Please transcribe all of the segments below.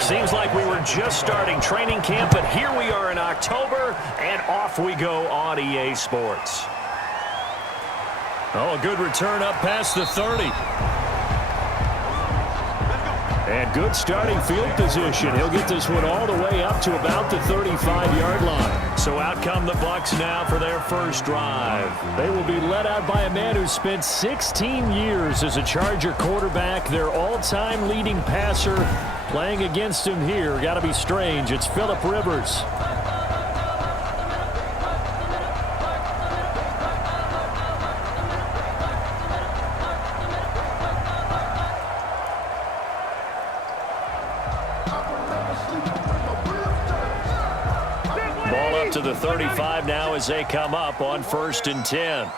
Seems like we were just starting training camp, but here we are in October, and off we go on EA Sports. Oh, a good return up past the 30. And good starting field position. He'll get this one all the way up to about the 35-yard line. So out come the Bucs now for their first drive. They will be led out by a man who spent 16 years as a Charger quarterback, their all-time leading passer. Playing against him here, got to be strange. It's Phillip Rivers. Ball up to the 35 now as they come up on 1st and 10.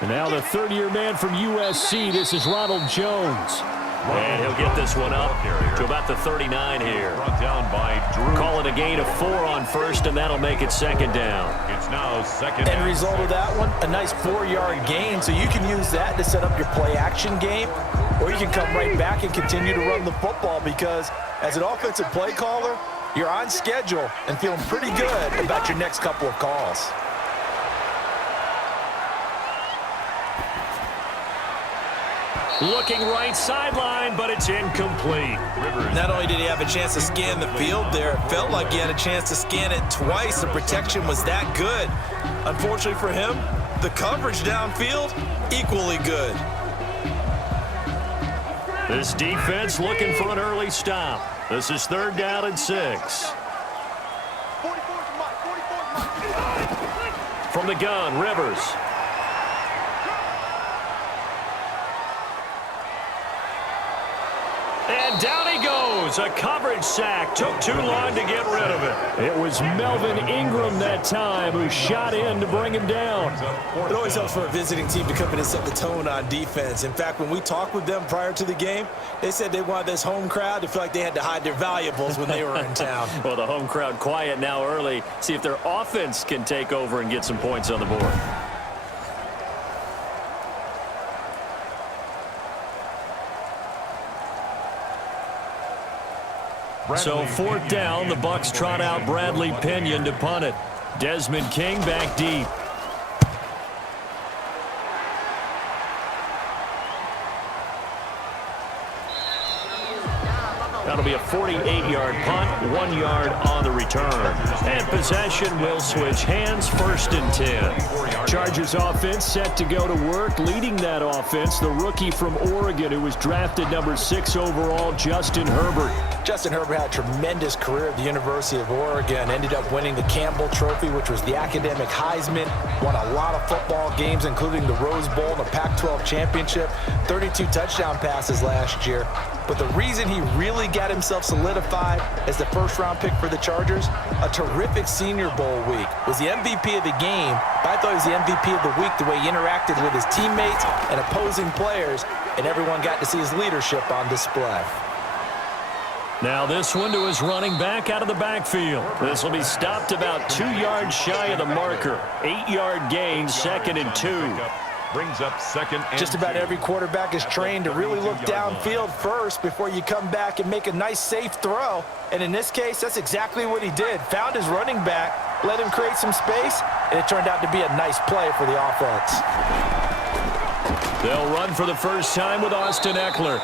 And now the third-year man from USC, this is Ronald Jones. And he'll get this one up to about the 39 here. Call it a gain of 4 on 1st, and that'll make it 2nd down. It's now 2nd. End result of that one, a nice 4-yard gain, so you can use that to set up your play-action game, or you can come right back and continue to run the football because as an offensive play caller, you're on schedule and feeling pretty good about your next couple of calls. Looking right sideline, but it's incomplete. Not only did he have a chance to scan the field there, it felt like he had a chance to scan it twice. The protection was that good. Unfortunately for him, the coverage downfield, equally good. This defense looking for an early stop. This is 3rd down and 6. From the gun, Rivers. And down he goes. A coverage sack. Took too long to get rid of it. It was Melvin Ingram that time who shot in to bring him down. It always helps for a visiting team to come in and set the tone on defense. In fact, when we talked with them prior to the game, they said they wanted this home crowd to feel like they had to hide their valuables when they were in town. Well, the home crowd quiet now early. See if their offense can take over and get some points on the board. So 4th down, the Bucs trot out Bradley Pinion to punt it. Desmond King back deep. That'll be a 48-yard punt, 1 yard on the return. And possession will switch hands, 1st and 10. Chargers offense set to go to work. Leading that offense, the rookie from Oregon who was drafted number 6 overall, Justin Herbert. Justin Herbert had a tremendous career at the University of Oregon. Ended up winning the Campbell Trophy, which was the academic Heisman. Won a lot of football games, including the Rose Bowl and the Pac-12 championship. 32 touchdown passes last year. But the reason he really got himself solidified as the first-round pick for the Chargers, a terrific Senior Bowl week. Was the MVP of the game, but I thought he was the MVP of the week the way he interacted with his teammates and opposing players, and everyone got to see his leadership on display. Now this one to his running back out of the backfield. This will be stopped about 2 yards shy of the marker. 8-yard gain, 2nd and 2. Brings up 2nd and Just about every quarterback is trained to really look downfield first before you come back and make a nice safe throw. And in this case, that's exactly what he did. Found his running back, let him create some space, and it turned out to be a nice play for the offense. They'll run for the first time with Austin Eckler.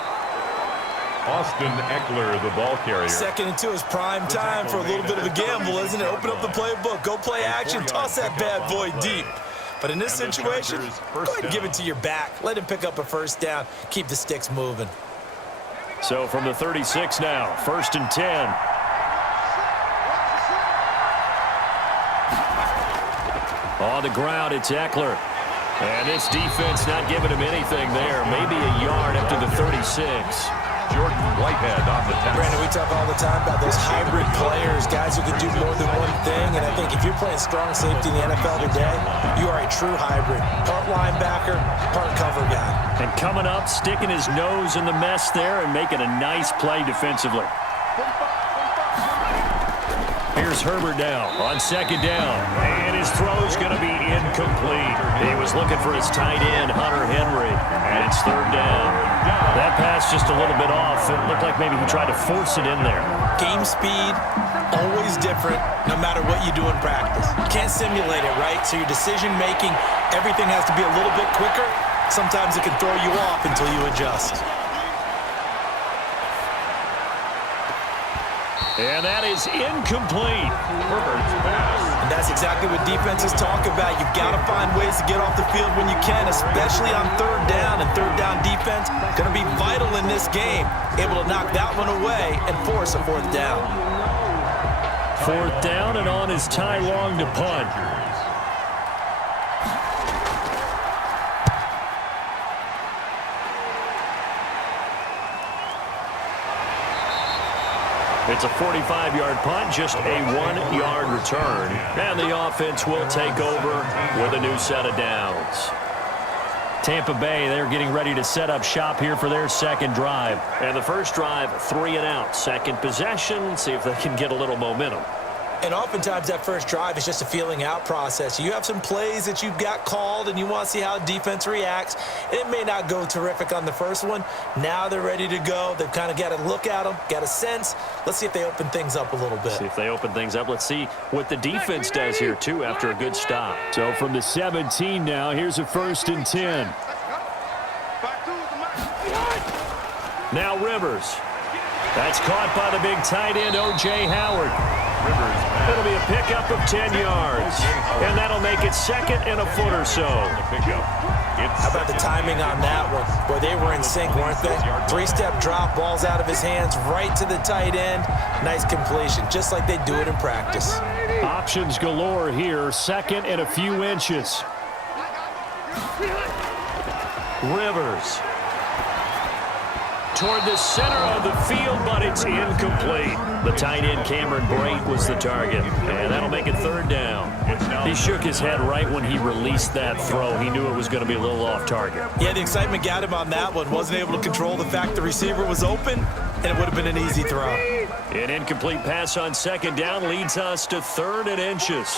Austin Eckler, the ball carrier. 2nd and 2 is prime time for a little bit of a gamble, isn't it? Open up the playbook, go play action, toss that bad boy deep. But in this situation, go ahead and give it to your back. Let him pick up a 1st down. Keep the sticks moving. So from the 36 now, 1st and 10. On the ground, it's Eckler. And this defense not giving him anything there. Maybe a yard up to the 36. Jordan Whitehead on the tackle. Brandon, we talk all the time about those hybrid players, guys who can do more than one thing. And I think if you're playing strong safety in the NFL today, you are a true hybrid. Part linebacker, part cover guy. And coming up, sticking his nose in the mess there and making a nice play defensively. Here's Herbert now on second down. And his throw's going to be incomplete. He was looking for his tight end, Hunter Henry. And it's third down. That pass just a little bit off. It looked like maybe he tried to force it in there. Game speed, always different, no matter what you do in practice. You can't simulate it, right? So your decision-making, everything has to be a little bit quicker. Sometimes it can throw you off until you adjust. And that is incomplete. And that's exactly what defenses talk about. You've got to find ways to get off the field when you can, especially on third down. And third down defense going to be vital in this game. Able to knock that one away and force a fourth down. Fourth down, and on is Ty Long to punt. It's a 45-yard punt, just a 1-yard return. And the offense will take over with a new set of downs. Tampa Bay, they're getting ready to set up shop here for their second drive. And the first drive, 3 and out. Second possession, see if they can get a little momentum. And oftentimes that first drive is just a feeling out process. You have some plays that you've got called and you want to see how defense reacts. And it may not go terrific on the first one. Now they're ready to go. They've kind of got to look at them, got a sense. Let's see if they open things up a little bit. See if they open things up. Let's see what the defense does here, too, after a good stop. So from the 17 now, here's a 1st and 10. Now Rivers. That's caught by the big tight end, O.J. Howard. It'll be a pickup of 10 yards. And that'll make it second and a foot or so. How about the timing on that one? Boy, they were in sync, weren't they? 3-step drop, balls out of his hands, right to the tight end. Nice completion, just like they do it in practice. Options galore here, second and a few inches. Rivers. Toward the center of the field, but it's incomplete. The tight end, Cameron Brate, was the target. And that'll make it third down. He shook his head right when he released that throw. He knew it was going to be a little off target. Yeah, the excitement got him on that one. Wasn't able to control the fact the receiver was open, and it would have been an easy throw. An incomplete pass on second down leads us to 3rd and inches.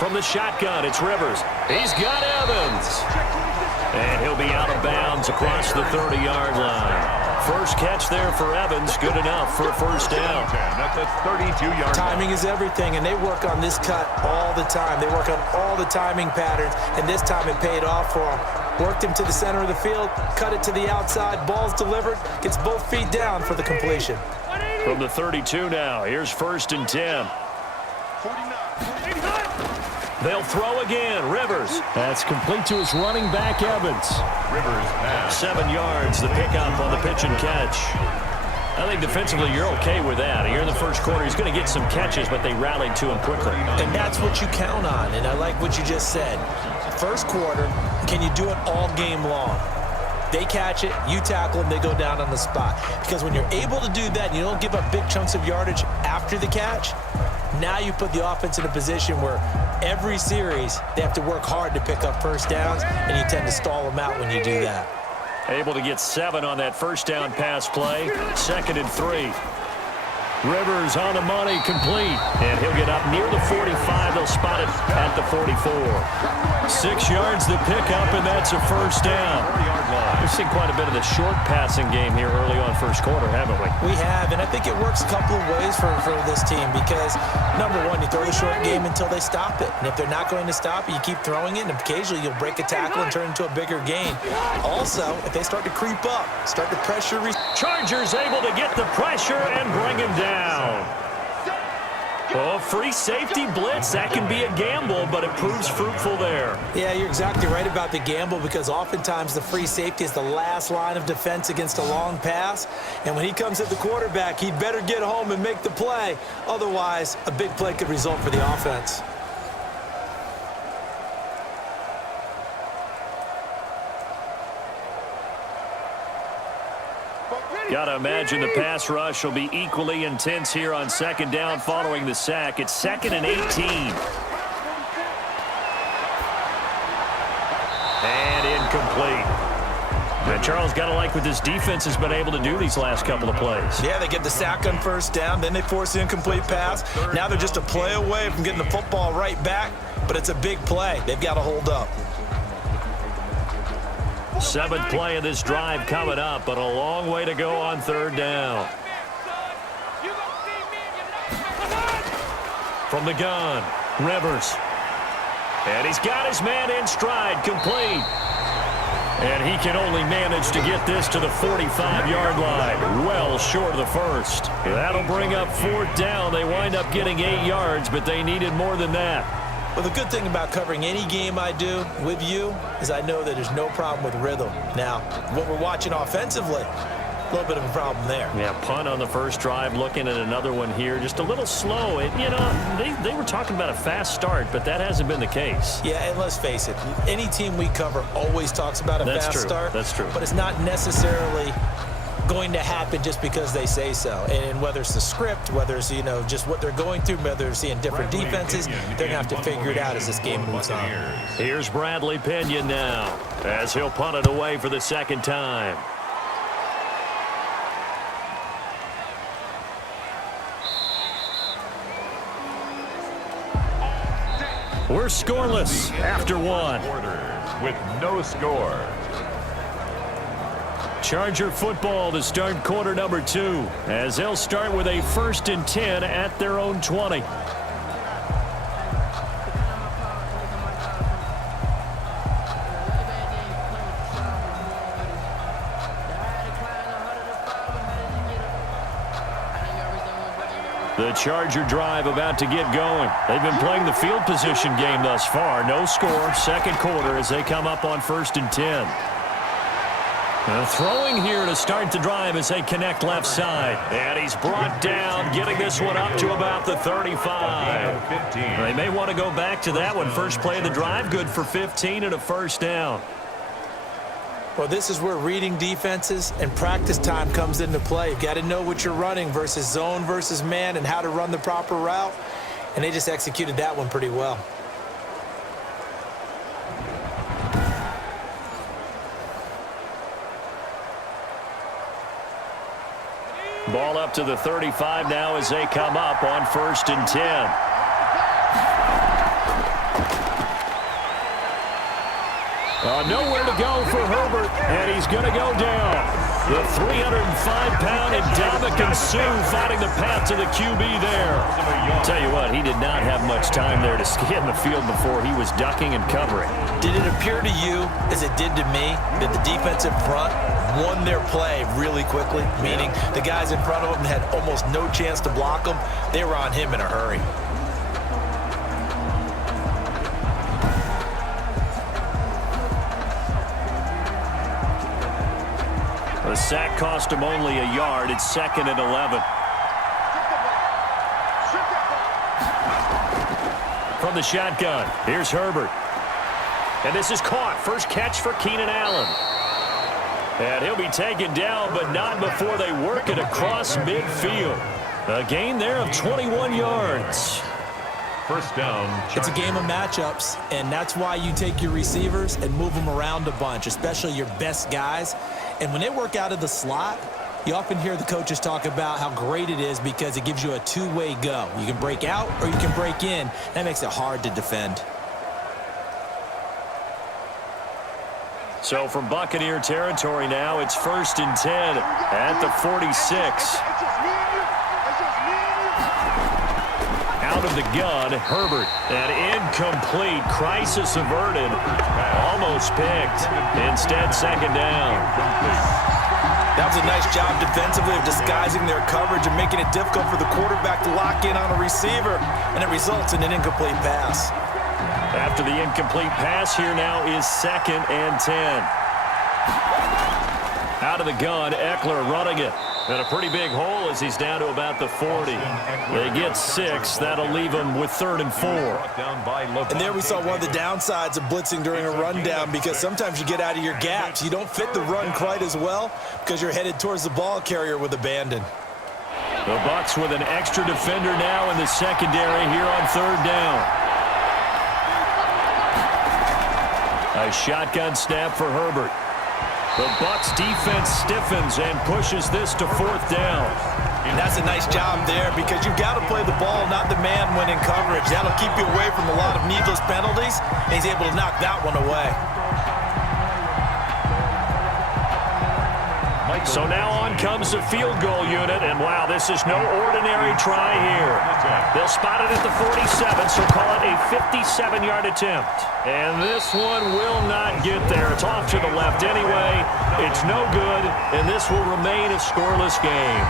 From the shotgun, it's Rivers. He's got Evans. And he'll be out of bounds across the 30-yard line. First catch there for Evans. Good enough for a first down. That's a 32-yard. Timing is everything, and they work on this cut all the time. They work on all the timing patterns, and this time it paid off for him. Worked him to the center of the field, cut it to the outside, ball's delivered, gets both feet down for the completion. From the 32 now, here's 1st and 10. They'll throw again. Rivers. That's complete to his running back, Evans. Rivers pass. 7 yards, the pickup on the pitch and catch. I think defensively you're okay with that. Here in the first quarter, he's going to get some catches, but they rallied to him quickly. And that's what you count on, and I like what you just said. First quarter, can you do it all game long? They catch it, you tackle them, they go down on the spot. Because when you're able to do that, and you don't give up big chunks of yardage after the catch, now you put the offense in a position where every series they have to work hard to pick up first downs, and you tend to stall them out when you do that. Able to get 7 on that first down pass play. 2nd and 3. Rivers on the money, complete. And he'll get up near the 45. They'll spot it at the 44. 6 yards the pickup, and that's a first down. We've seen quite a bit of the short passing game here early on first quarter, haven't we? We have, and I think it works a couple of ways for this team because, number one, you throw the short game until they stop it. And if they're not going to stop it, you keep throwing it, and occasionally you'll break a tackle and turn it into a bigger gain. Also, if they start to creep up, start to pressure. Chargers able to get the pressure and bring him down. Oh, free safety blitz. That can be a gamble, but it proves fruitful there. Yeah, you're exactly right about the gamble because oftentimes the free safety is the last line of defense against a long pass. And when he comes at the quarterback, he'd better get home and make the play. Otherwise, a big play could result for the offense. Got to imagine the pass rush will be equally intense here on second down following the sack. It's 2nd and 18. And incomplete. The Charles, got to like what this defense has been able to do these last couple of plays. Yeah, they get the sack on first down, then they force the incomplete pass. Now they're just a play away from getting the football right back, but it's a big play. They've got to hold up. 7th play of this drive coming up, but a long way to go on 3rd down. From the gun, Rivers. And he's got his man in stride, complete. And he can only manage to get this to the 45-yard line, well short of the first. That'll bring up 4th down. They wind up getting 8 yards, but they needed more than that. Well, the good thing about covering any game I do with you is I know that there's no problem with rhythm. Now, what we're watching offensively, a little bit of a problem there. Yeah, punt on the first drive, looking at another one here. Just a little slow. They were talking about a fast start, but that hasn't been the case. Yeah, and let's face it, any team we cover always talks about a fast start. That's true. But it's not necessarily going to happen just because they say so. And whether it's the script, whether it's, just what they're going through, whether they're seeing different defenses, they're going to have to figure it out as this game moves on. Here's Bradley Pinion now as he'll punt it away for the 2nd time. We're scoreless after 1. With no score. Charger football to start quarter number 2, as they'll start with a 1st and 10 at their own 20. The Charger drive about to get going. They've been playing the field position game thus far. No score, 2nd quarter as they come up on 1st and 10. Throwing here to start the drive as they connect left side. And he's brought down, getting this one up to about the 35. They may want to go back to that one. First play of the drive, good for 15 and a 1st down. Well, this is where reading defenses and practice time comes into play. You've got to know what you're running versus zone versus man and how to run the proper route. And they just executed that one pretty well. Ball up to the 35 now as they come up on 1st and 10. Nowhere to go for Herbert, and he's going to go down. The 305-pound Ndamukong Suh finding the path to the QB there. I'll tell you what, he did not have much time there to scan the field before he was ducking and covering. Did it appear to you, as it did to me, that the defensive front won their play really quickly? Meaning the guys in front of him had almost no chance to block him. They were on him in a hurry. The sack cost him only a yard. It's 2nd and 11. From the shotgun, here's Herbert. And this is caught. First catch for Keenan Allen. And he'll be taken down, but not before they work it across midfield. A gain there of 21 yards. 1st down. It's a game of matchups, and that's why you take your receivers and move them around a bunch, especially your best guys. And when they work out of the slot, you often hear the coaches talk about how great it is because it gives you a two-way go. You can break out or you can break in. That makes it hard to defend. So from Buccaneer territory now, it's 1st and 10 at the 46. Out of the gun, Herbert. And incomplete. Crisis averted. Almost picked. Instead, 2nd down. That was a nice job defensively of disguising their coverage and making it difficult for the quarterback to lock in on a receiver. And it results in an incomplete pass. After the incomplete pass, here now is 2nd and 10. Out of the gun, Eckler running it. And a pretty big hole as he's down to about the 40. They get 6. That'll leave them with 3rd and 4. And there we saw one of the downsides of blitzing during a rundown because sometimes you get out of your gaps. You don't fit the run quite as well because you're headed towards the ball carrier with abandon. The Bucs with an extra defender now in the secondary here on 3rd down. A shotgun snap for Herbert. The Bucs defense stiffens and pushes this to 4th down. And that's a nice job there because you've got to play the ball, not the man when in coverage. That'll keep you away from a lot of needless penalties, and he's able to knock that one away. So now on comes the field goal unit, and wow, this is no ordinary try here. They'll spot it at the 47, so call it a 57-yard attempt. And this one will not get there. It's off to the left anyway. It's no good, and this will remain a scoreless game.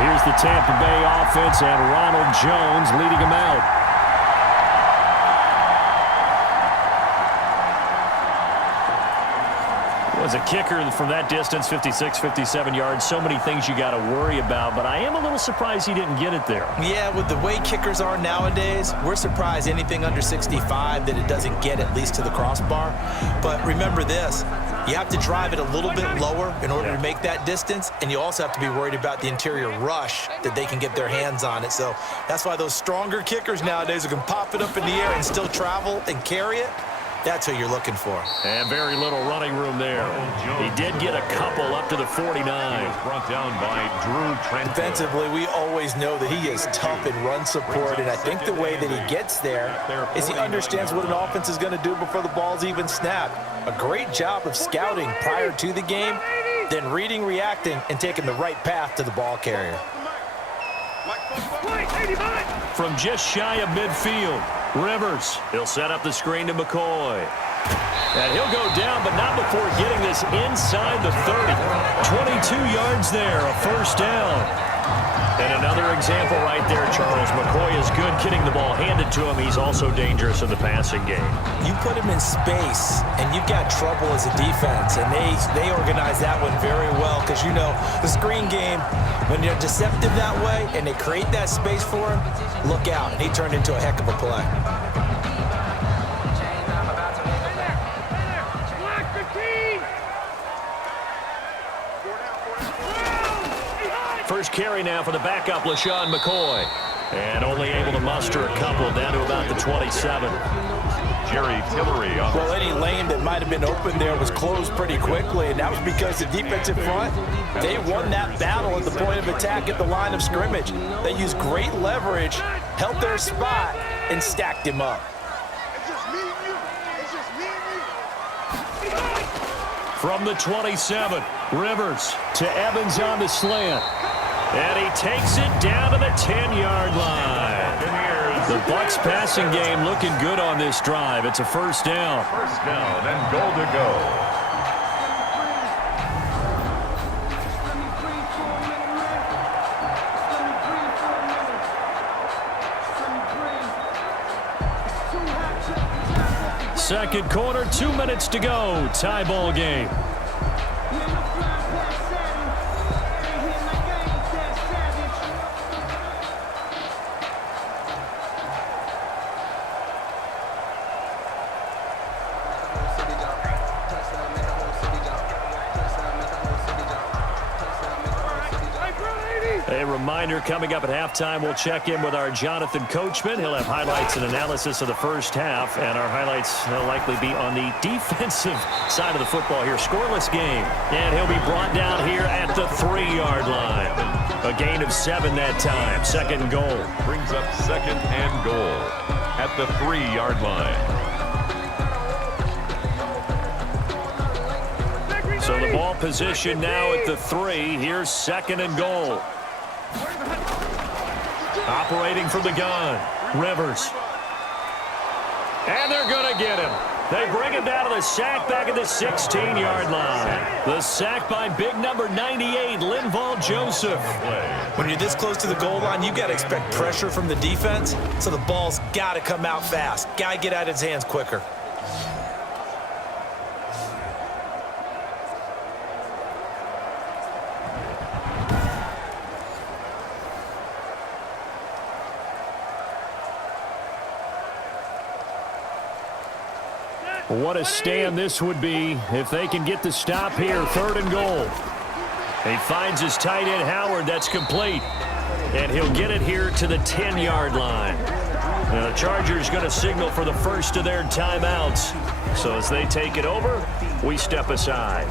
Here's the Tampa Bay offense and Ronald Jones leading them out. As a kicker from that distance, 56, 57 yards, so many things you got to worry about, but I am a little surprised he didn't get it there. Yeah, with the way kickers are nowadays, we're surprised anything under 65 that it doesn't get at least to the crossbar. But remember this, you have to drive it a little bit lower in order to make that distance, and you also have to be worried about the interior rush that they can get their hands on it. So that's why those stronger kickers nowadays who can pop it up in the air and still travel and carry it, that's who you're looking for. And very little running room there. He did get a couple up to the 49. He was brought down by Drew Trent. Defensively, we always know that he is tough in run support, and I think the way that he gets there is he understands what an offense is going to do before the ball's even snapped. A great job of scouting prior to the game, then reading, reacting, and taking the right path to the ball carrier. From just shy of midfield, Rivers. He'll set up the screen to McCoy. And he'll go down, but not before getting this inside the 30. 22 yards there, a first down. And another example right there, Charles. McCoy is good getting the ball handed to him. He's also dangerous in the passing game. You put him in space, and you've got trouble as a defense, and they organize that one very well because, you know, the screen game, when they're deceptive that way and they create that space for him, look out. And he turned into a heck of a play. First carry now for the backup, LaShawn McCoy. And only able to muster a couple down to about the 27. Jerry Tillery. Well, any lane that might have been open there was closed pretty quickly, and that was because the defensive front, they won that battle at the point of attack at the line of scrimmage. They used great leverage, held their spot, and stacked him up. From the 27, Rivers to Evans on the slant. And he takes it down to the 10-yard line. The Bucs passing game looking good on this drive. It's a first down. First down and goal to go. Second quarter, 2 minutes to go. Tie ball game. A reminder, coming up at halftime, we'll check in with our Jonathan Coachman. He'll have highlights and analysis of the first half, and our highlights will likely be on the defensive side of the football here. Scoreless game, and he'll be brought down here at the 3-yard line. A gain of 7 that time. Second and goal. Brings up second and goal at the 3-yard line. So the ball position now at the 3. Here's second and goal. Operating from the gun, Rivers. And they're going to get him. They bring him down to the sack back at the 16-yard line. The sack by big number 98, Linval Joseph. When you're this close to the goal line, you've got to expect pressure from the defense, so the ball's got to come out fast. Got to get out of his hands quicker. What a stand this would be if they can get the stop here. Third and goal. He finds his tight end, Howard. That's complete. And he'll get it here to the 10-yard line. Now the Chargers going to signal for the first of their timeouts. So as they take it over, we step aside.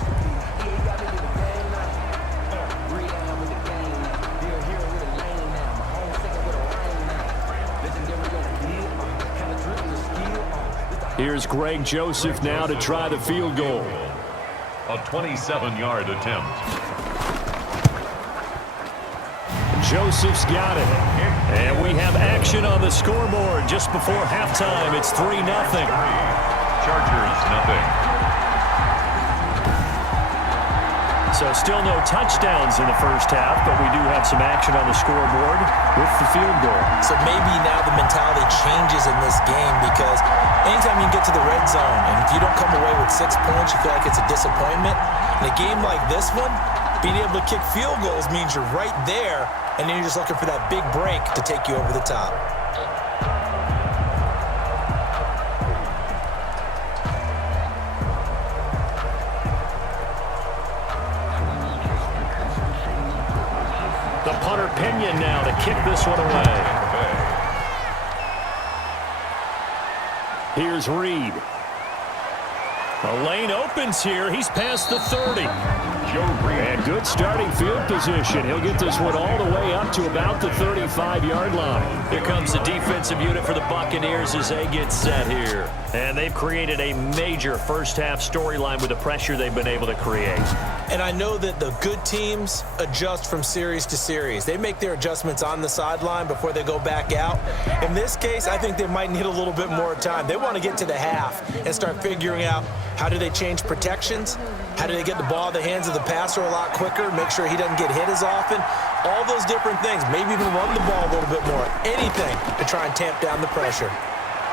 Here's Greg Joseph now to try the field goal. A 27-yard attempt. Joseph's got it. And we have action on the scoreboard just before halftime. It's 3-0. Chargers, nothing. So still no touchdowns in the first half, but we do have some action on the scoreboard with the field goal. So maybe now the mentality changes in this game because anytime you get to the red zone and if you don't come away with 6 points, you feel like it's a disappointment. In a game like this one, being able to kick field goals means you're right there, and then you're just looking for that big break to take you over the top. The punter Pinion now to kick this one away. Here's Reed. The lane opens here. He's past the 30. And good starting field position. He'll get this one all the way up to about the 35-yard line. Here comes the defensive unit for the Buccaneers as they get set here. And they've created a major first-half storyline with the pressure they've been able to create. And I know that the good teams adjust from series to series. They make their adjustments on the sideline before they go back out. In this case, I think they might need a little bit more time. They want to get to the half and start figuring out how do they change protections, how do they get the ball in the hands of the passer a lot quicker, make sure he doesn't get hit as often, all those different things, maybe even run the ball a little bit more, anything to try and tamp down the pressure.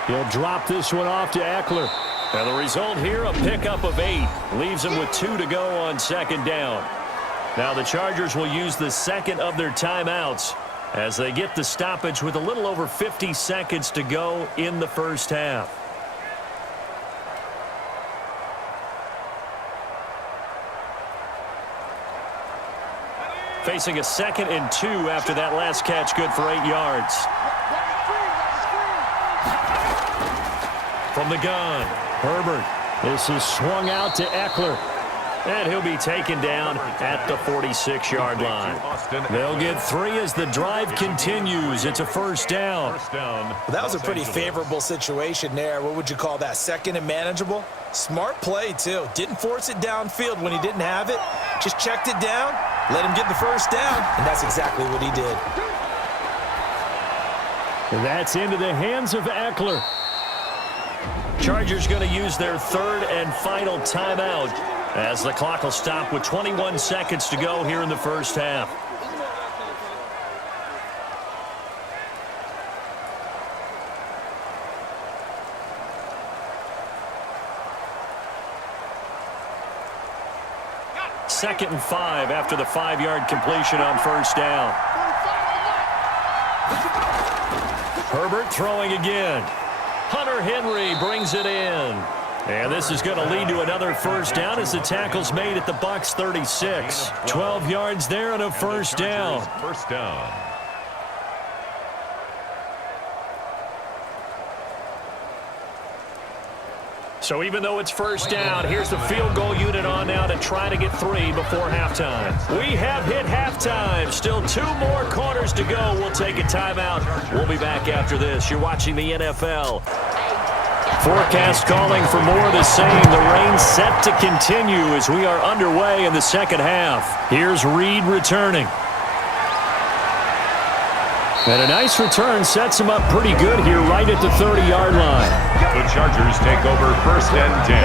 He'll drop this one off to Eckler. And the result here, a pickup of 8. Leaves him with 2 to go on second down. Now the Chargers will use the second of their timeouts as they get the stoppage with a little over 50 seconds to go in the first half. Facing a 2nd and 2 after that last catch, good for 8 yards. From the gun, Herbert. This is swung out to Eckler. And he'll be taken down at the 46-yard line. They'll get 3 as the drive continues. It's a first down. Well, that was a pretty favorable situation there. What would you call that? 2nd and manageable? Smart play, too. Didn't force it downfield when he didn't have it. Just checked it down, let him get the first down, and that's exactly what he did. And that's into the hands of Eckler. Chargers going to use their 3rd and final timeout as the clock will stop with 21 seconds to go here in the first half. Second and 5 after the 5-yard completion on first down. Herbert throwing again. Hunter Henry brings it in. And this is going to lead to another first down as the tackle's made at the Bucs 36. 12 yards there and a first down. First down. So even though it's first down, here's the field goal unit on now to try to get 3 before halftime. We have hit halftime. Still 2 more quarters to go. We'll take a timeout. We'll be back after this. You're watching the NFL. Forecast calling for more of the same. The rain set to continue as we are underway in the second half. Here's Reed returning. And a nice return sets him up pretty good here right at the 30-yard line. The Chargers take over 1st and 10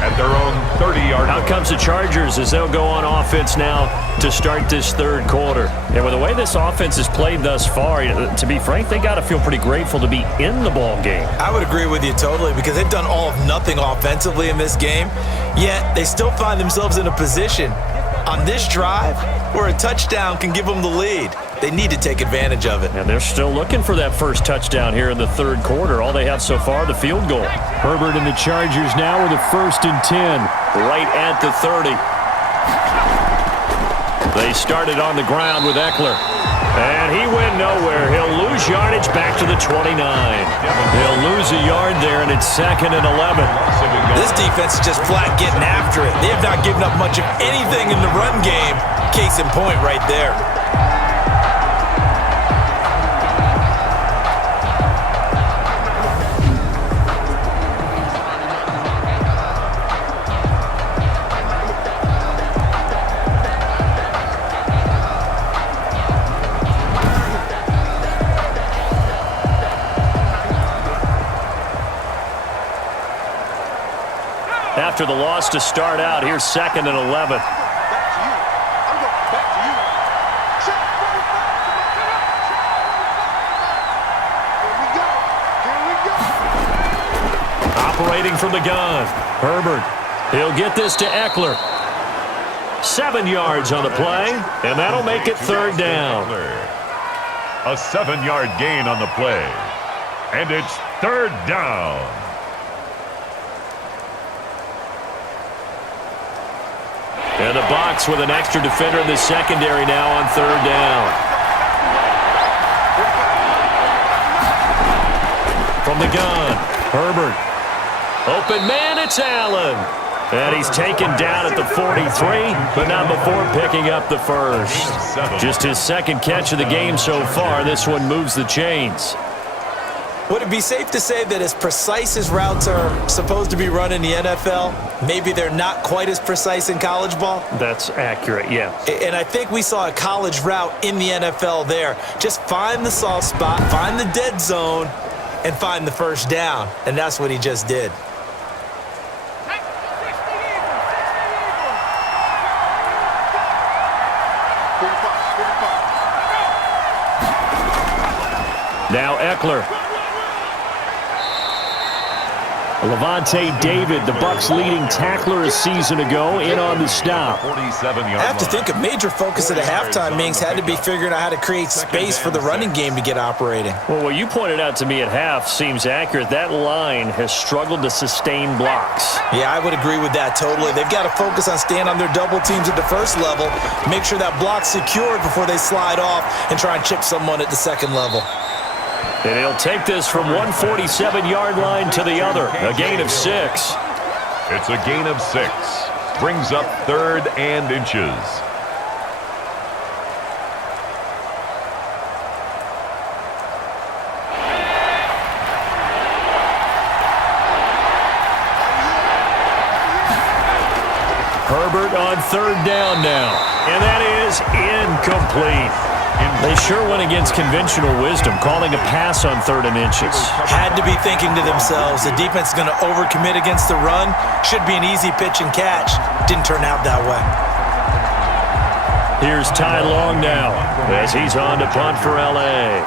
at their own 30-yard line. Out comes the Chargers as they'll go on offense now to start this 3rd quarter. And with the way this offense has played thus far, to be frank, they got to feel pretty grateful to be in the ball game. I would agree with you totally because they've done all of nothing offensively in this game, yet they still find themselves in a position on this drive where a touchdown can give them the lead. They need to take advantage of it. And they're still looking for that first touchdown here in the 3rd quarter. All they have so far, the field goal. Herbert and the Chargers now with a 1st and 10, right at the 30. They started on the ground with Eckler. And he went nowhere. He'll lose yardage back to the 29. He'll lose a yard there, and it's 2nd and 11. This defense is just flat getting after it. They have not given up much of anything in the run game. Case in point right there. After the loss to start out, here's 2nd and 11. Operating from the gun, Herbert. He'll get this to Eckler. 7 yards on the play, and that'll make it 3rd down. A 7-yard gain on the play. And it's 3rd down. And the Bucs with an extra defender in the secondary now on 3rd down. From the gun, Herbert. Open man, it's Allen. And he's taken down at the 43, but not before picking up the first. Just his 2nd catch of the game so far. This one moves the chains. Would it be safe to say that as precise as routes are supposed to be run in the NFL, maybe they're not quite as precise in college ball? That's accurate, yeah. And I think we saw a college route in the NFL there. Just find the soft spot, find the dead zone, and find the first down. And that's what he just did. Now Eckler. Levante David, the Bucs' leading tackler a season ago, in on the stop. I have to think a major focus of the halftime meetings had to be figuring out how to create space for the running game to get operating. Well, what you pointed out to me at half seems accurate. That line has struggled to sustain blocks. Yeah, I would agree with that totally. They've got to focus on staying on their double teams at the first level, make sure that block's secured before they slide off and try and chip someone at the second level. And he'll take this from 147-yard line to the other. A gain of 6. It's a gain of 6. Brings up 3rd and inches. Herbert on 3rd down now. And that is incomplete. They sure went against conventional wisdom, calling a pass on 3rd and inches. Had to be thinking to themselves, the defense is going to overcommit against the run. Should be an easy pitch and catch. Didn't turn out that way. Here's Ty Long now as he's on to punt for L.A.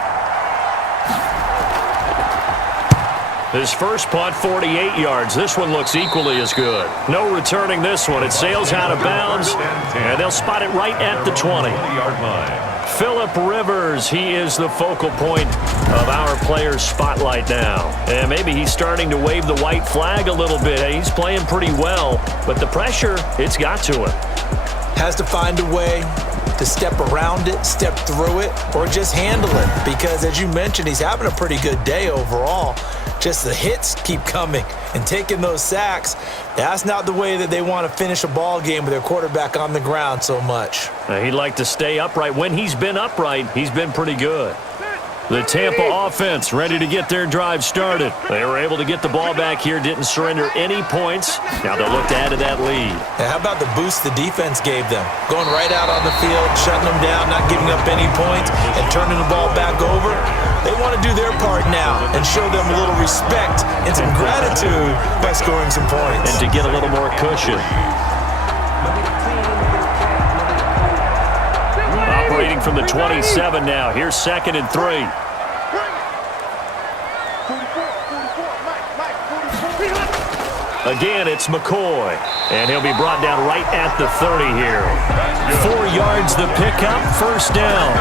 His first punt, 48 yards. This one looks equally as good. No returning this one. It sails out of bounds, and they'll spot it right at the 20-yard line. Phillip Rivers, he is the focal point of our player's spotlight now. And maybe he's starting to wave the white flag a little bit. He's playing pretty well, but the pressure, it's got to him. Has to find a way to step around it, step through it, or just handle it. Because as you mentioned, he's having a pretty good day overall. Just the hits keep coming and taking those sacks. That's not the way that they want to finish a ball game with their quarterback on the ground so much. He'd like to stay upright. When he's been upright, he's been pretty good. The Tampa offense ready to get their drive started. They were able to get the ball back here, didn't surrender any points. Now they'll look to add to that lead. Now how about the boost the defense gave them? Going right out on the field, shutting them down, not giving up any points, and turning the ball back over. They want to do their part now and show them a little respect and some gratitude by scoring some points. And to get a little more cushion. Operating from the 27 now. Here's 2nd and 3. Again, it's McCoy. And he'll be brought down right at the 30 here. 4 yards the pickup, first down.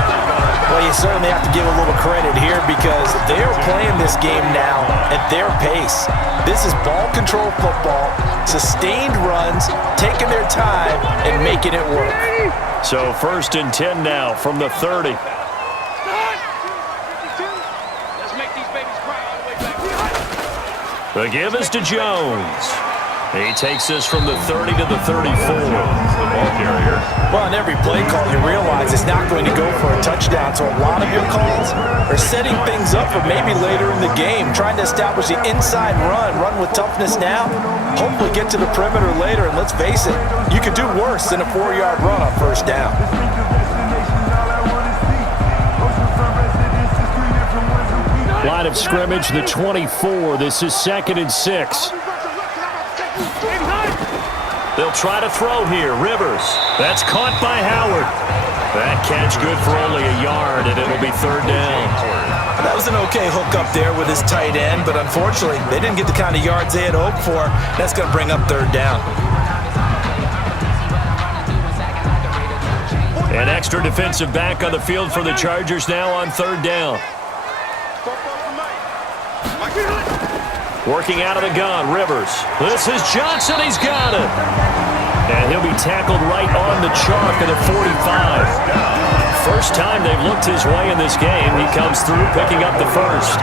Well, you certainly have to give a little credit here because they're playing this game now at their pace. This is ball control football. sustained runs, taking their time, and making it work. So 1st and 10 now from the 30. Let's make these babies cry all the way back. The give is to Jones. He takes this from the 30 to the 34. The ball carrier. Well, on every play call, you realize it's not going to go for a touchdown, so a lot of your calls are setting things up for maybe later in the game, trying to establish the inside run with toughness now, hopefully get to the perimeter later, and let's face it, you could do worse than a 4-yard run on 1st down. Line of scrimmage, the 24. This is 2nd and 6. They'll try to throw here. Rivers. That's caught by Howard. That catch good for only a yard, and it'll be 3rd down. That was an okay hook up there with his tight end, but unfortunately, they didn't get the kind of yards they had hoped for. That's going to bring up 3rd down. An extra defensive back on the field for the Chargers now on 3rd down. Working out of the gun, Rivers. This is Johnson. He's got it. And he'll be tackled right on the chalk at the 45. First time they've looked his way in this game. He comes through picking up the 1st.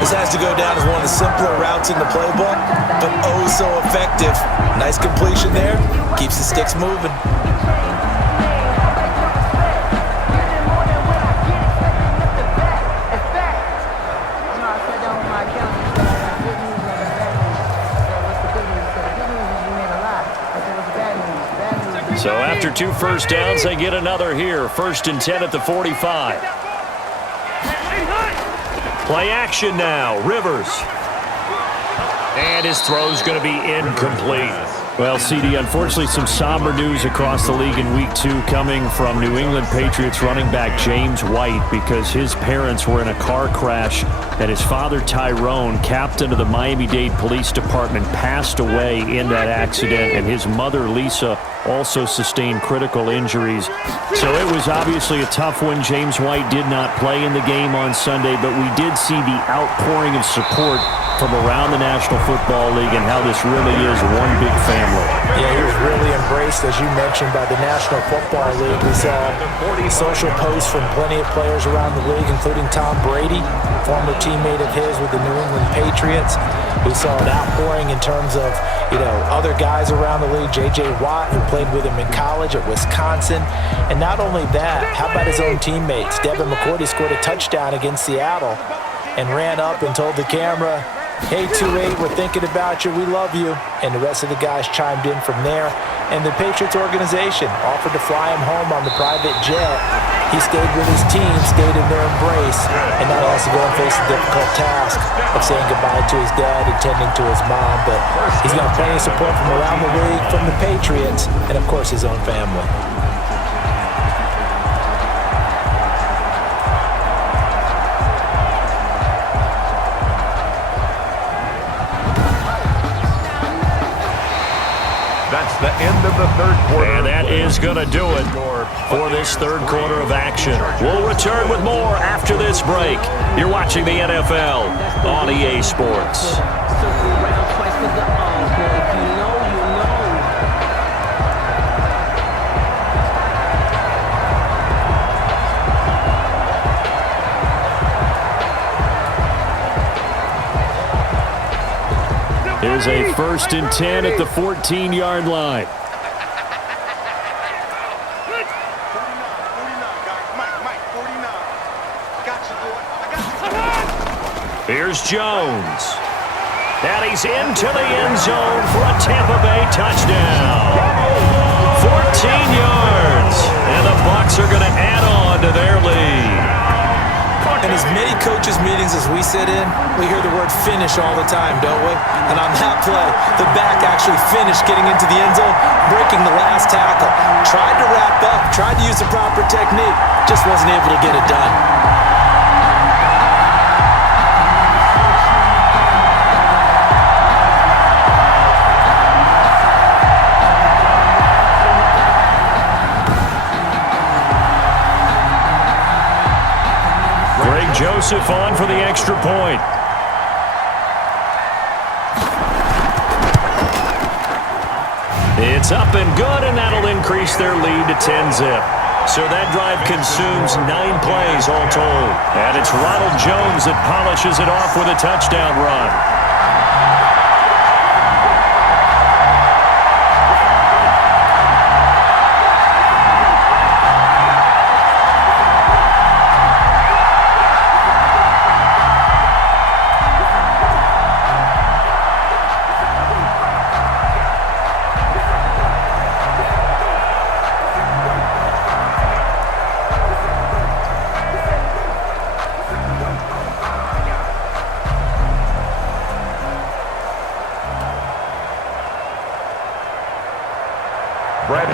This has to go down as one of the simpler routes in the playbook, but oh so effective. Nice completion there. Keeps the sticks moving. So after 2 first downs, they get another here. 1st and 10 at the 45. Play action now. Rivers. And his throw's going to be incomplete. Well, CD, unfortunately, some somber news across the league in Week 2 coming from New England Patriots running back James White because his parents were in a car crash and his father, Tyrone, captain of the Miami-Dade Police Department, passed away in that accident, and his mother, Lisa, also sustained critical injuries. So it was obviously a tough one. James White did not play in the game on Sunday, but we did see the outpouring of support from around the National Football League and how this really is one big family. Yeah, he was really embraced, as you mentioned, by the National Football League. We saw social posts from plenty of players around the league, including Tom Brady, former teammate of his with the New England Patriots. We saw an outpouring in terms of, other guys around the league. J.J. Watt, who played with him in college at Wisconsin. And not only that, how about his own teammates? Devin McCourty scored a touchdown against Seattle and ran up and told the camera, "Hey, 2-8, we're thinking about you. We love you." And the rest of the guys chimed in from there. And the Patriots organization offered to fly him home on the private jet. He stayed with his team, stayed in their embrace, and now he has to go and face the difficult task of saying goodbye to his dad and tending to his mom. But he's got plenty of support from around the league, from the Patriots, and of course his own family. That's the end of the 3rd quarter. And that is going to do it for this 3rd quarter of action. We'll return with more after this break. You're watching the NFL on EA Sports. Here's a 1st and 10 at the 14-yard line. Here's Jones. And he's into the end zone for a Tampa Bay touchdown. 14 yards. And the Bucs are going to add on to their lead. In as many coaches' meetings as we sit in, we hear the word finish all the time, don't we? And on that play, the back actually finished getting into the end zone, breaking the last tackle. Tried to wrap up, tried to use the proper technique, just wasn't able to get it done. Joseph on for the extra point. It's up and good, and that'll increase their lead to 10-zip. So that drive consumes 9 plays all told. And it's Ronald Jones that polishes it off with a touchdown run.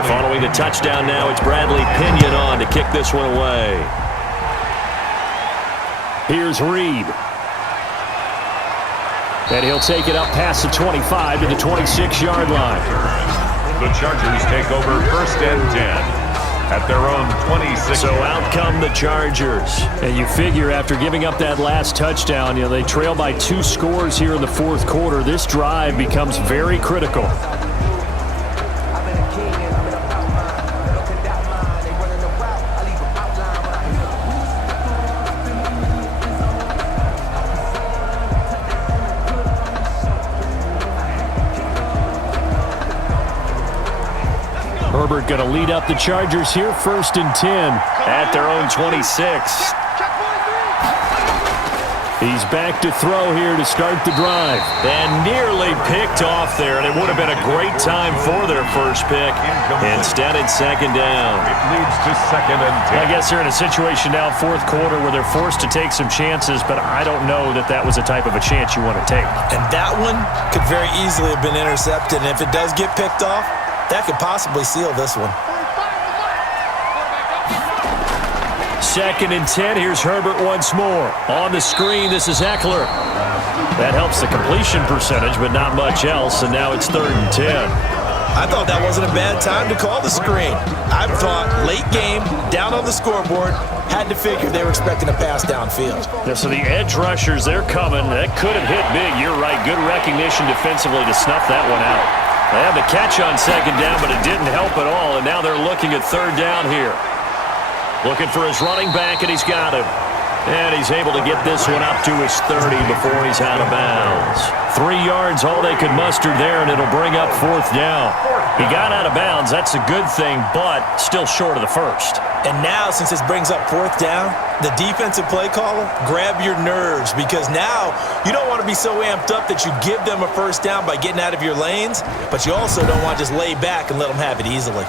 Following the touchdown now, it's Bradley Pinion on to kick this one away. Here's Reed. And he'll take it up past the 25 to the 26-yard line. The Chargers take over 1st and 10 at their own 26. So out come the Chargers. And you figure after giving up that last touchdown, they trail by 2 scores here in the 4th quarter. This drive becomes very critical. Herbert going to lead up the Chargers here, 1st and 10 at their own 26. He's back to throw here to start the drive. And nearly picked off there, and it would have been a great time for their first pick. Instead, it's 2nd down. It leads to 2nd and 10. I guess they're in a situation now, 4th quarter, where they're forced to take some chances, but I don't know that that was the type of a chance you want to take. And that one could very easily have been intercepted, and if it does get picked off, that could possibly seal this one. 2nd and 10. Here's Herbert once more. On the screen, this is Eckler. That helps the completion percentage, but not much else, and now it's 3rd and 10. I thought that wasn't a bad time to call the screen. I thought late game, down on the scoreboard, had to figure they were expecting a pass downfield. Yeah, so the edge rushers, they're coming. That could have hit big. You're right. Good recognition defensively to snuff that one out. They had the catch on 2nd down, but it didn't help at all, and now they're looking at 3rd down here. Looking for his running back, and he's got him. And he's able to get this one up to his 30 before he's out of bounds. 3 yards, all they could muster there, and it'll bring up 4th down. He got out of bounds. That's a good thing, but still short of the first. And now, since this brings up 4th down, the defensive play caller, grab your nerves, because now you don't want to be so amped up that you give them a 1st down by getting out of your lanes, but you also don't want to just lay back and let them have it easily.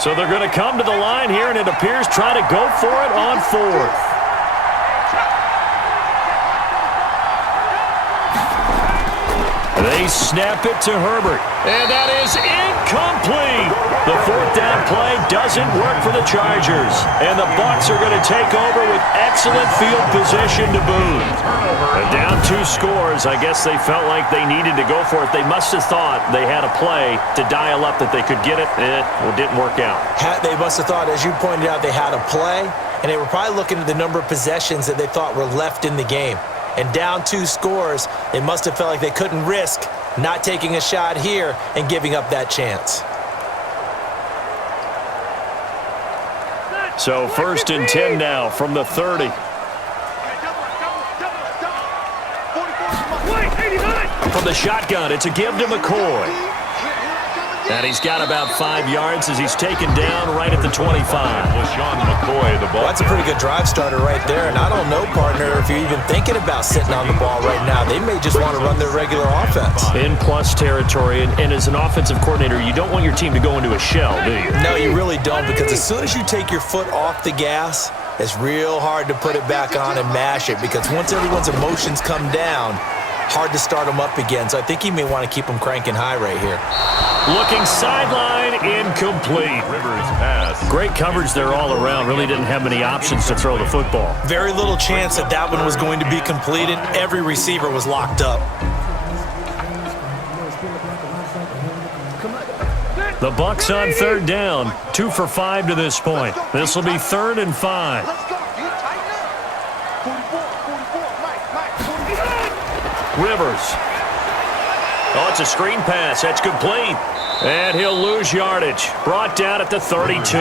So they're going to come to the line here, and it appears try to go for it on 4th. They snap it to Herbert, and that is incomplete. The 4th down play doesn't work for the Chargers, and the Bucs are going to take over with excellent field position to boot. And down 2 scores, I guess they felt like they needed to go for it. They must have thought they had a play to dial up that they could get it, and it didn't work out. They must have thought, as you pointed out, they had a play, and they were probably looking at the number of possessions that they thought were left in the game. And down 2 scores, they must have felt like they couldn't risk not taking a shot here and giving up that chance. So 1st and 10 now from the 30. From the shotgun, it's a give to McCoy. And he's got about 5 yards as he's taken down right at the 25. LaShawn McCoy, the ball. Well, that's a pretty good drive starter right there. And I don't know, partner, if you're even thinking about sitting on the ball right now. They may just want to run their regular offense. In plus territory, and as an offensive coordinator, you don't want your team to go into a shell, do you? No, you really don't, because as soon as you take your foot off the gas, it's real hard to put it back on and mash it, because once everyone's emotions come down, hard to start them up again. So I think he may want to keep them cranking high right here. Looking sideline, incomplete. Rivers pass. Great coverage there all around. Really didn't have many options to throw the football. Very little chance that that one was going to be completed. Every receiver was locked up. The Bucs on third down, 2 for 5 to this point. This will be 3rd and 5. Rivers. Oh, it's a screen pass. That's complete. And he'll lose yardage. Brought down at the 32.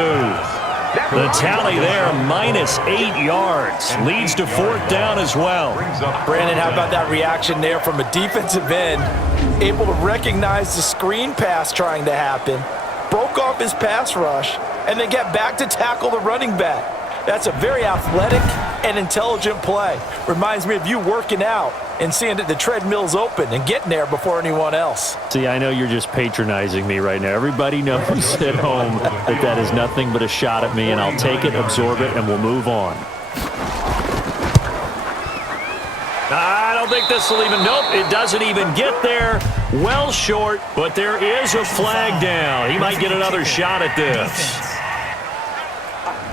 The tally there, -8 yards. Leads to 4th down as well. Brandon, how about that reaction there from a defensive end? Able to recognize the screen pass trying to happen, broke off his pass rush, and then get back to tackle the running back. That's a very athletic and intelligent play. Reminds me of you working out and seeing that the treadmill's open and getting there before anyone else. See, I know you're just patronizing me right now. Everybody knows at home that that is nothing but a shot at me, and I'll take it, absorb it, and we'll move on. I don't think this will even, nope, it doesn't even get there. Well short, but there is a flag down. He might get another shot at this.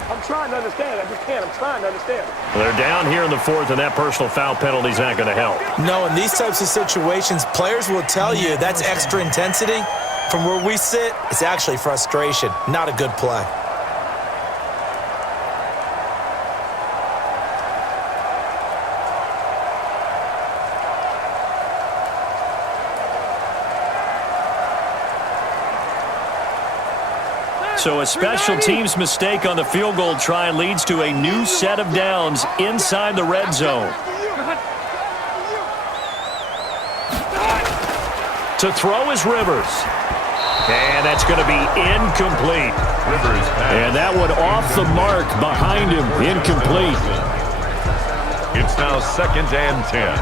I'm trying to understand. I just can't. I'm trying to understand. They're down here in the 4th, and that personal foul penalty is not going to help. No, in these types of situations, players will tell you that's extra intensity. From where we sit, it's actually frustration, not a good play. So a special teams mistake on the field goal try leads to a new set of downs inside the red zone. To throw is Rivers. And that's going to be incomplete. Rivers pass. And that one off the mark behind him. Incomplete. It's now 2nd and 10.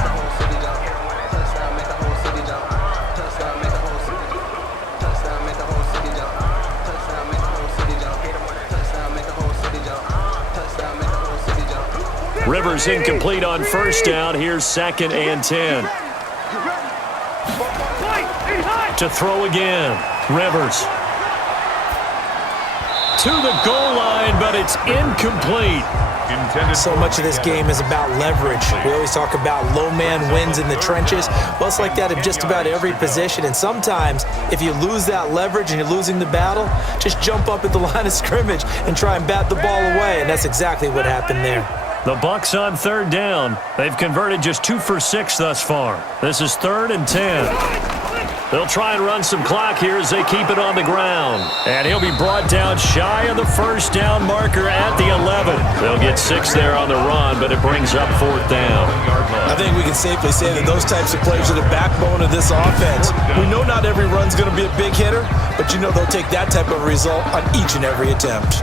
Rivers incomplete on 1st down. Here's 2nd and 10. To throw again. Rivers. To the goal line, but it's incomplete. So much of this game is about leverage. We always talk about low man wins in the trenches. Well, it's like that in just about every position. And sometimes, if you lose that leverage and you're losing the battle, just jump up at the line of scrimmage and try and bat the ball away. And that's exactly what happened there. The Bucs on 3rd down. They've converted just 2 for 6 thus far. This is 3rd and 10. They'll try and run some clock here as they keep it on the ground. And he'll be brought down shy of the 1st down marker at the 11. They'll get 6 there on the run, but it brings up 4th down. I think we can safely say that those types of players are the backbone of this offense. We know not every run's going to be a big hitter, but you know they'll take that type of result on each and every attempt.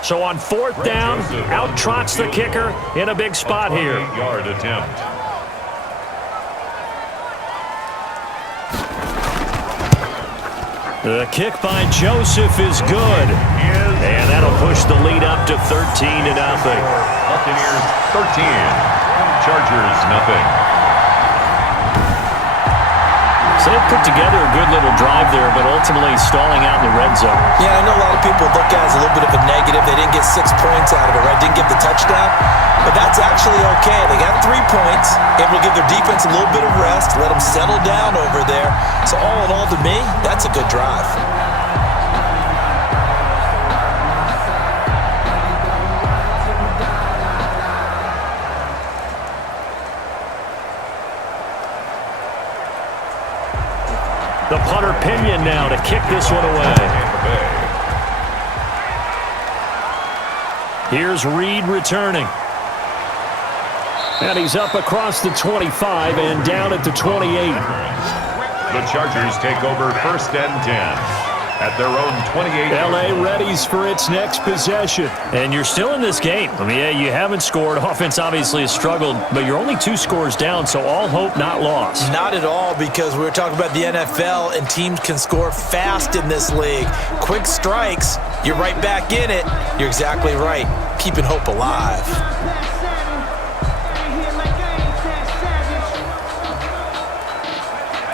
So on 4th down, out trots the kicker in a big spot here. 28-yard attempt. The kick by Joseph is good. And that'll push the lead up to 13-0. Buccaneers 13. Chargers nothing. So they put together a good little drive there, but ultimately stalling out in the red zone. Yeah, I know a lot of people look at it as a little bit of a negative. They didn't get 6 points out of it, right? Didn't get the touchdown. But that's actually okay. They got 3 points, able to give their defense a little bit of rest, let them settle down over there. So all in all, to me, that's a good drive. The punter Pinion now to kick this one away. Here's Reed returning. And he's up across the 25 and down at the 28. The Chargers take over 1st and 10 at their own 28. L.A. readies for its next possession. And you're still in this game. I mean, yeah, you haven't scored. Offense obviously has struggled, but you're only 2 scores down, so all hope not lost. Not at all, because we were talking about the NFL, and teams can score fast in this league. Quick strikes, you're right back in it. You're exactly right. Keeping hope alive.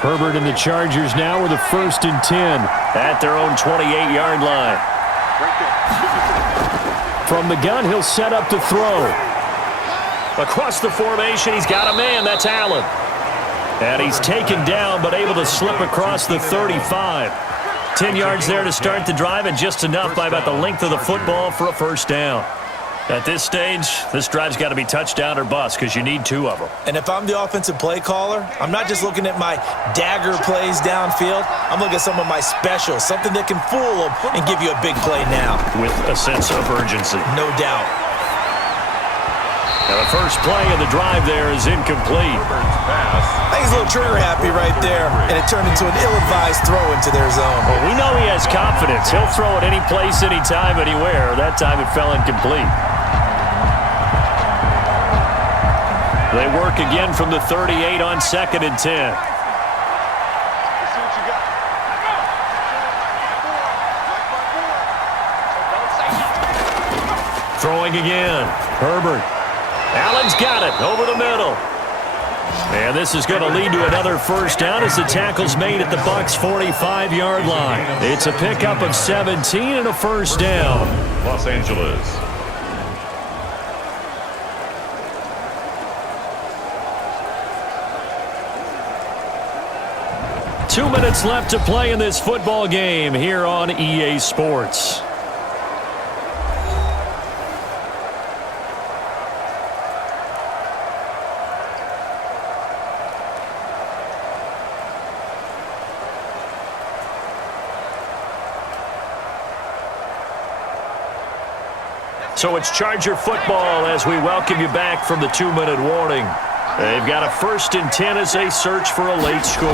Herbert and the Chargers now with a 1st and 10 at their own 28-yard line. From the gun, he'll set up to throw. Across the formation, he's got a man. That's Allen. And he's taken down, but able to slip across the 35. 10 yards there to start the drive, and just enough by about the length of the football for a first down. At this stage, this drive's got to be touchdown or bust because you need 2 of them. And if I'm the offensive play caller, I'm not just looking at my dagger plays downfield. I'm looking at some of my specials, something that can fool them and give you a big play now. With a sense of urgency. No doubt. Now the first play of the drive there is incomplete. I think he's a little trigger happy right there, and it turned into an ill-advised throw into their zone. Well, we know he has confidence. He'll throw it any place, anytime, anywhere. That time it fell incomplete. They work again from the 38 on 2nd and 10. Throwing again. Herbert. Allen's got it over the middle. And this is going to lead to another first down as the tackle's made at the Bucs' 45-yard line. It's a pickup of 17 and a first down. Los Angeles. Two minutes left to play in this football game here on EA Sports. So it's Charger football as we welcome you back from the 2-minute warning. They've got a 1st and 10 as they search for a late score.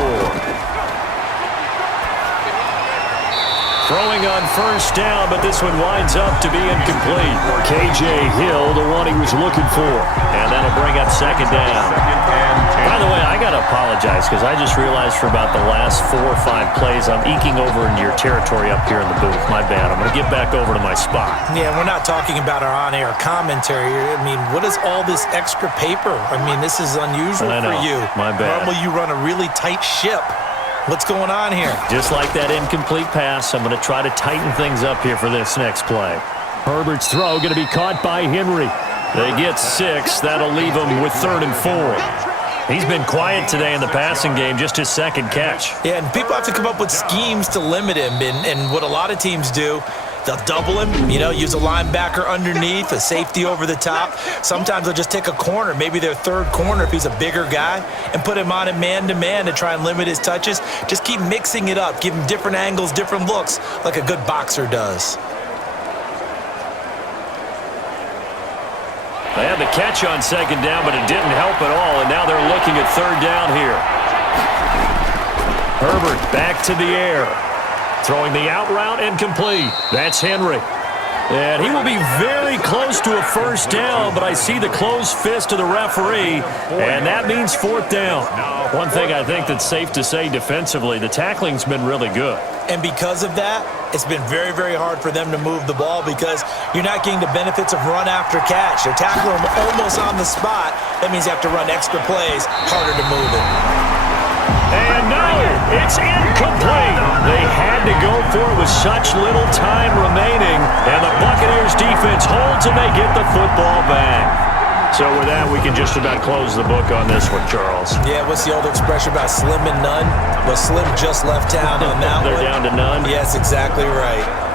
Throwing on first down, but this one winds up to be incomplete. KJ Hill, the one he was looking for. And that'll bring up 2nd down. By the way, I got to apologize because I just realized for about the last 4 or 5 plays, I'm eking over into your territory up here in the booth. My bad. I'm going to get back over to my spot. Yeah, we're not talking about our on-air commentary. I mean, what is all this extra paper? I mean, this is unusual for you. My bad. Normally you run a really tight ship. What's going on here? Just like that incomplete pass, I'm going to try to tighten things up here for this next play. Herbert's throw going to be caught by Henry. They get 6. That'll leave them with 3rd and 4. He's been quiet today in the passing game, just his 2nd catch. Yeah, and people have to come up with schemes to limit him. And what a lot of teams do, they'll double him, use a linebacker underneath, a safety over the top. Sometimes they'll just take a corner, maybe their 3rd corner if he's a bigger guy, and put him on him man-to-man to try and limit his touches. Just keep mixing it up, give him different angles, different looks, like a good boxer does. They had the catch on 2nd down, but it didn't help at all, and now they're looking at 3rd down here. Herbert back to the air. Throwing the out route and complete. That's Henry. And he will be very close to a first down, but I see the closed fist of the referee, and that means 4th down. One thing I think that's safe to say defensively, the tackling's been really good. And because of that, it's been very, very hard for them to move the ball because you're not getting the benefits of run after catch. They're tackling them almost on the spot. That means you have to run extra plays, harder to move it. And no, it's incomplete. They had to go for it with such little time remaining, and the Buccaneers defense holds and they get the football back. So with that, we can just about close the book on this one, Charles. Yeah, what's the old expression about slim and none? Well, Slim just left town on that one. They're down to none? Yes, exactly right.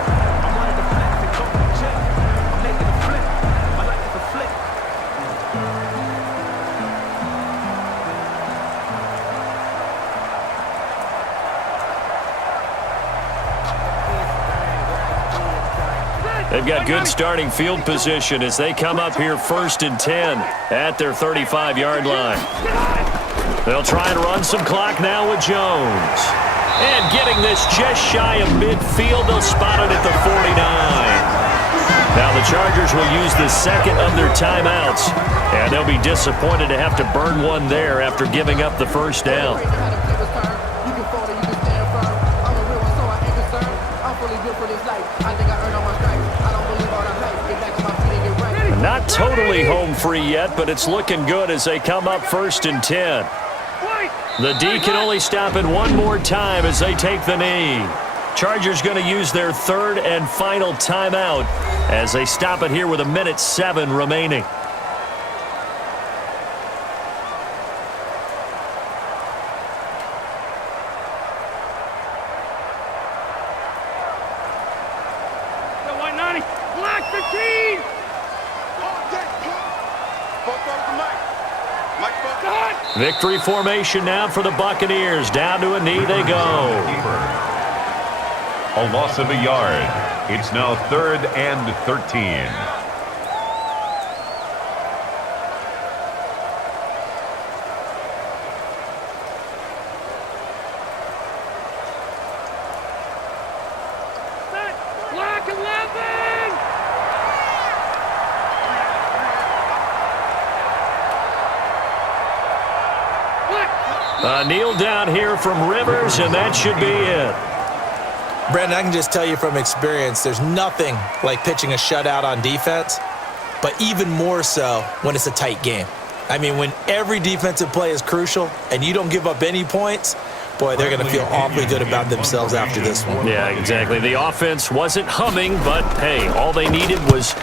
They've got good starting field position as they come up here 1st and 10 at their 35-yard line. They'll try and run some clock now with Jones. And getting this just shy of midfield, they'll spot it at the 49. Now the Chargers will use the 2nd of their timeouts, and they'll be disappointed to have to burn one there after giving up the first down. Not totally home free yet, but it's looking good as they come up 1st and 10. The D can only stop it one more time as they take the knee. Chargers going to use their third and final timeout as they stop it here with 1:07 remaining. Victory formation now for the Buccaneers. Down to a knee they go. A loss of a yard. It's now 3rd and 13. Kneel down here from Rivers, and that should be it. Brandon, I can just tell you from experience, there's nothing like pitching a shutout on defense, but even more so when it's a tight game. I mean, when every defensive play is crucial and you don't give up any points, boy, they're going to feel awfully good about themselves after this one. Yeah, exactly. The offense wasn't humming, but, hey, all they needed was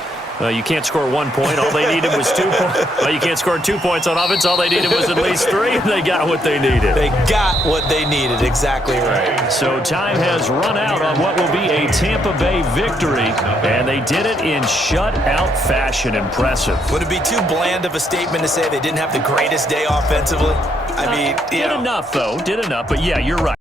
you can't score 1 point. All they needed was 2 points. Well, you can't score 2 points on offense. All they needed was at least 3, and they got what they needed. They got what they needed. Exactly right. So time has run out on what will be a Tampa Bay victory, and they did it in shutout fashion. Impressive. Would it be too bland of a statement to say they didn't have the greatest day offensively? I mean, did enough, though. Did enough, but, yeah, you're right.